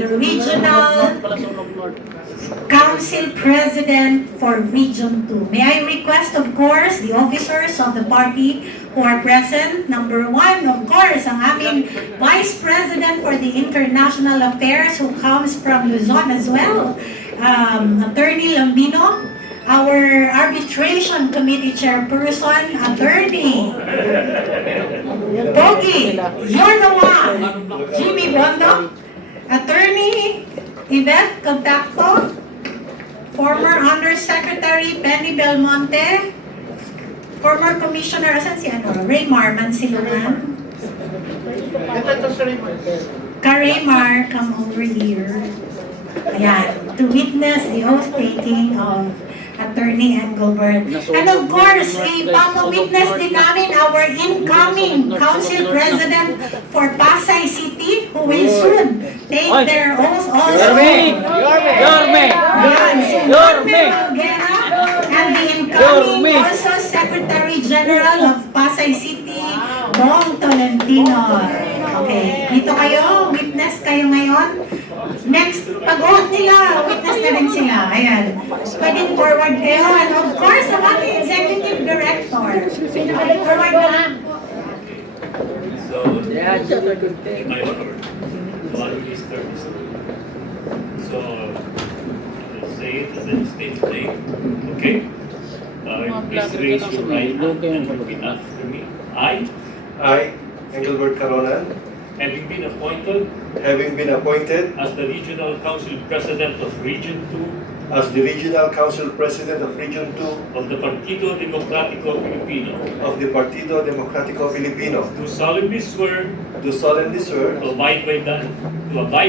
the Regional Council President for Region 2. May I request, of course, the officers of the party who are present. Number one, of course, ang aming Vice President for the International Affairs who comes from Luzon as well, Attorney Lambino. Our Arbitration Committee Chairperson, Attorney Pogi, you're the one. Jimmy Bondo, Attorney Yvette Contacto, former Undersecretary Penny Belmonte, former Commissioner, asan si Raymar Mansiluman. Ka-Raymar, come over here. Ayan, to witness the oath taking of Attorney Engelbert. And of course, ipapawitness din namin our incoming Council President for Pasay City who will soon take their oath also. Yorme! And the incoming also Secretary General of Pasay City, Bong Tolentino. Okay, dito kayo, witness kayo ngayon. Next, pag-oath nila, witness na rin sila. Ayan. Pwedeng forward kayo. And of course, ang ating Executive Director. Forward na lang. So, my honor, one is 30. So, let's say it as a state name. Okay? Please raise your right hand and repeat after me. I, Engelbert Caronan, having been appointed as the Regional Council President of Region 2 the Regional Council President of Region 2 of the Partido Democrático Filipino, do solemnly swear solemnly swear to abide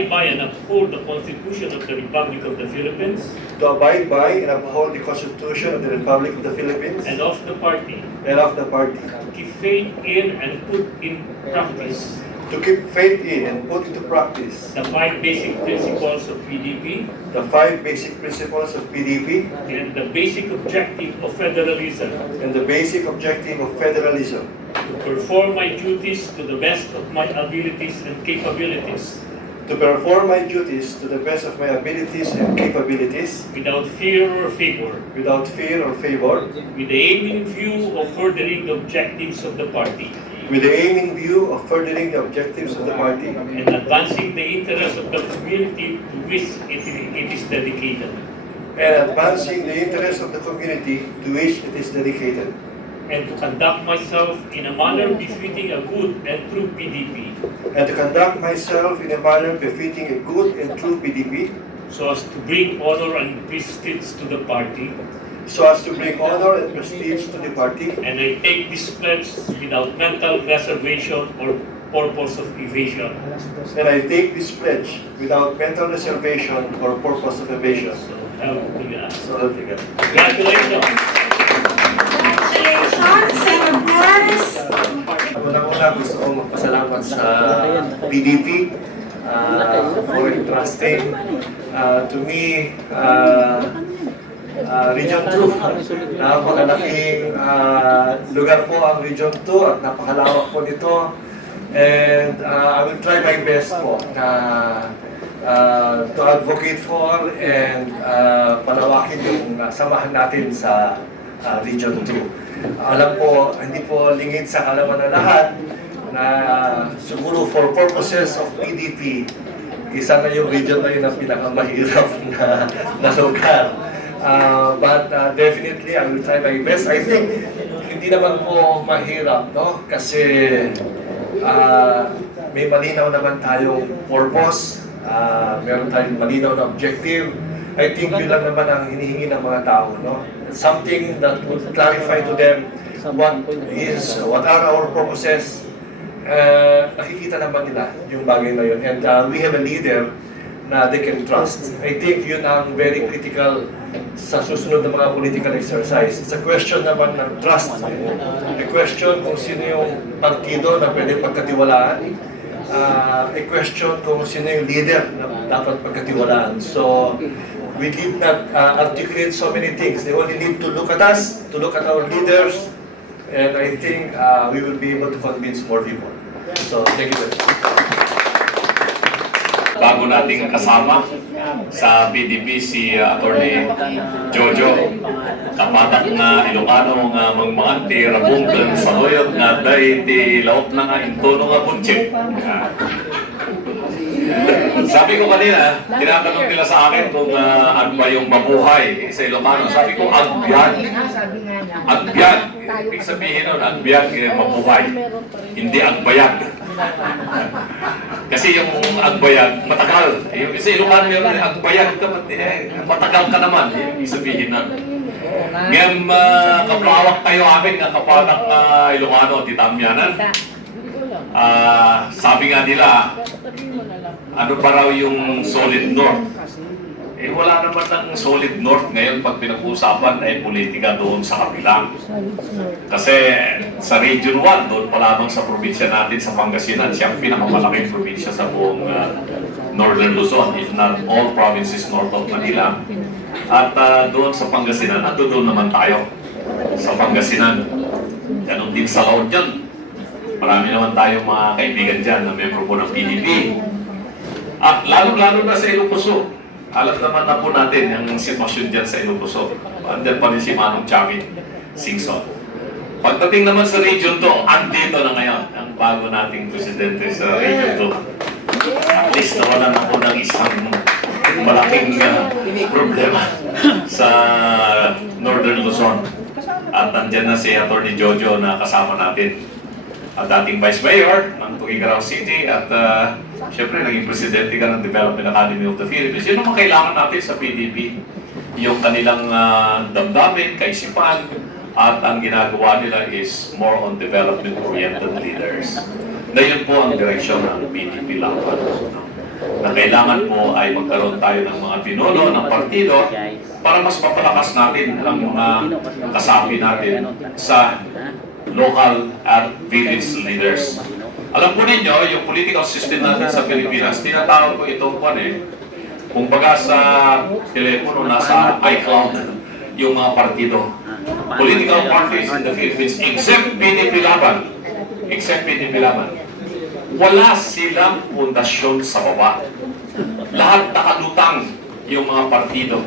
by and uphold the Constitution of the Republic of the Philippines to abide by and uphold the Constitution of the Republic of the Philippines and of the party, and of the party, keep faith in and put in practice to keep faith in and put into practice the five basic principles of PDP the 5 basic principles of PDP and the basic objective of federalism, and the basic objective of federalism, to perform my duties to the best of my abilities and capabilities, to perform my duties to the best of my abilities and capabilities without fear or favor, without fear or favor, with the aim in view of furthering the objectives of the party with the aim in view of furthering the objectives of the party and advancing the interests of the community to which it is dedicated, and advancing the interests of the community to which it is dedicated, and to conduct myself in a manner befitting a good and true PDP, and to conduct myself in a manner befitting a good and true PDP, so as to bring honor and prestige to the party. so as to bring honor and prestige to the party, And I take this pledge without mental reservation or purpose of evasion. and I take this pledge without mental reservation or purpose of evasion. So help me God. So help me God. Congratulations! Congratulations, and of course, Unang-una gusto kong magpasalamat sa PDP for entrusting to me Region 2. Napakalaking lugar po ang Region 2 at napakalawak po nito. And I will try my best po na to advocate for and palawakin yung samahan natin sa Region 2. Alam po, hindi po lingid sa kalaman na lahat na siguro for purposes of PDP, isa na yung region na yun ang pinakamahirap na lugar. But definitely, I will try my best. I think, hindi naman po mahirap, no? Kasi may malinaw naman tayong purpose, meron tayong malinaw na objective. I think yun lang naman ang hinihingi ng mga tao, no? Something that would clarify to them what are our purposes. Nakikita naman nila yung bagay na yun. And we have a leader na they can trust. I think yun ang very critical sa susunod na mga political exercise. It's a question naman ng trust. A question kung sino yung partido na pwede pagkatiwalaan. A question kung sino yung leader na dapat pagkatiwalaan. So, we did not articulate so many things. They only need to look at us, to look at our leaders, and I think we will be able to convince more people. So, thank you very much. bago nating kasama sa PDP si Attorney Jojo. Kapatak nga Ilocano nga mga rabunggan sa loyot nga day ti laot na nga intono nga bunchik. Sabi ko kanina, tinatanong nila sa akin kung ano ba yung mabuhay sa Ilocano. Sabi ko, agbyag. Agbyag. Ibig sabihin nun, agbyag mabuhay. Hindi agbayag. Kasi yung agbayag, matagal. Yung sa Ilocano yun, agbayag ka, matagal ka naman. Ibig sabihin nun. Ngayon, kaplawak tayo amin nga kapatak Ilocano, titamyanan. Sabi nga nila, ano pa raw yung solid north? Wala naman ng solid north ngayon pag pinag-uusapan ay politika doon sa kabila. Kasi sa Region 1, doon pa lamang sa probinsya natin sa Pangasinan, siyang pinakamalaking probinsya sa buong Northern Luzon, if not all provinces north of Manila. At doon sa Pangasinan, at doon naman tayo sa Pangasinan. Ganon din sa Laon dyan. Marami naman tayong mga kaibigan dyan na membro po ng PDP. At lalo-lalo na sa Ilocos. Alam naman na po natin yung sitwasyon dyan sa Ilocos. Andyan pa rin si Manong Chami Singson. Pagdating naman sa Region 2, andito na ngayon ang bago nating presidente sa Region 2. At least nawalan na po ng isang malaking problema sa Northern Luzon. At andyan na si Attorney Jojo na kasama natin. At dating Vice Mayor ng Tuguegarao City at siyempre naging Presidente ka ng Development Academy of the Philippines. Yun naman kailangan natin sa PDP. Yung kanilang damdamin, kaisipan, at ang ginagawa nila is more on development-oriented leaders. Na yun po ang direksyon ng PDP laban. Na kailangan po ay magkaroon tayo ng mga pinuno ng partido para mas mapalakas natin ang mga kasapi natin sa local at village leaders. Alam po ninyo, yung political system natin sa Pilipinas, tinatawag ko itong kung baga sa telepono, nasa iCloud, yung mga partido. Political parties in the Philippines, except PDP Laban, wala silang pundasyon sa baba. Lahat nakalutang yung mga partido.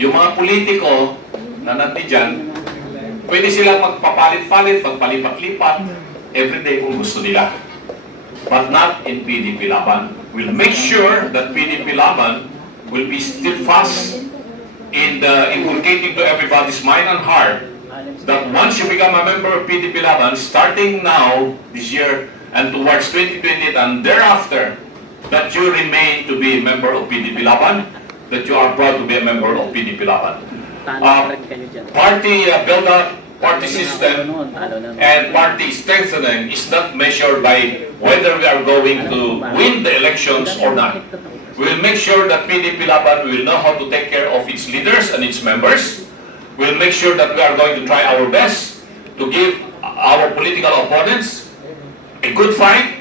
Yung mga politiko na nandiyan, pwede silang magpapalit-palit, magpalipat-lipat everyday kung gusto nila. But not in PDP Laban. We'll make sure that PDP Laban will be steadfast in inculcating to everybody's mind and heart that once you become a member of PDP Laban, starting now, this year, and towards 2020 and thereafter, that you remain to be a member of PDP Laban, that you are proud to be a member of PDP Laban. Party build-up, party system, and party strengthening is not measured by whether we are going to win the elections or not. We will make sure that PDP Laban will know how to take care of its leaders and its members. We will make sure that we are going to try our best to give our political opponents a good fight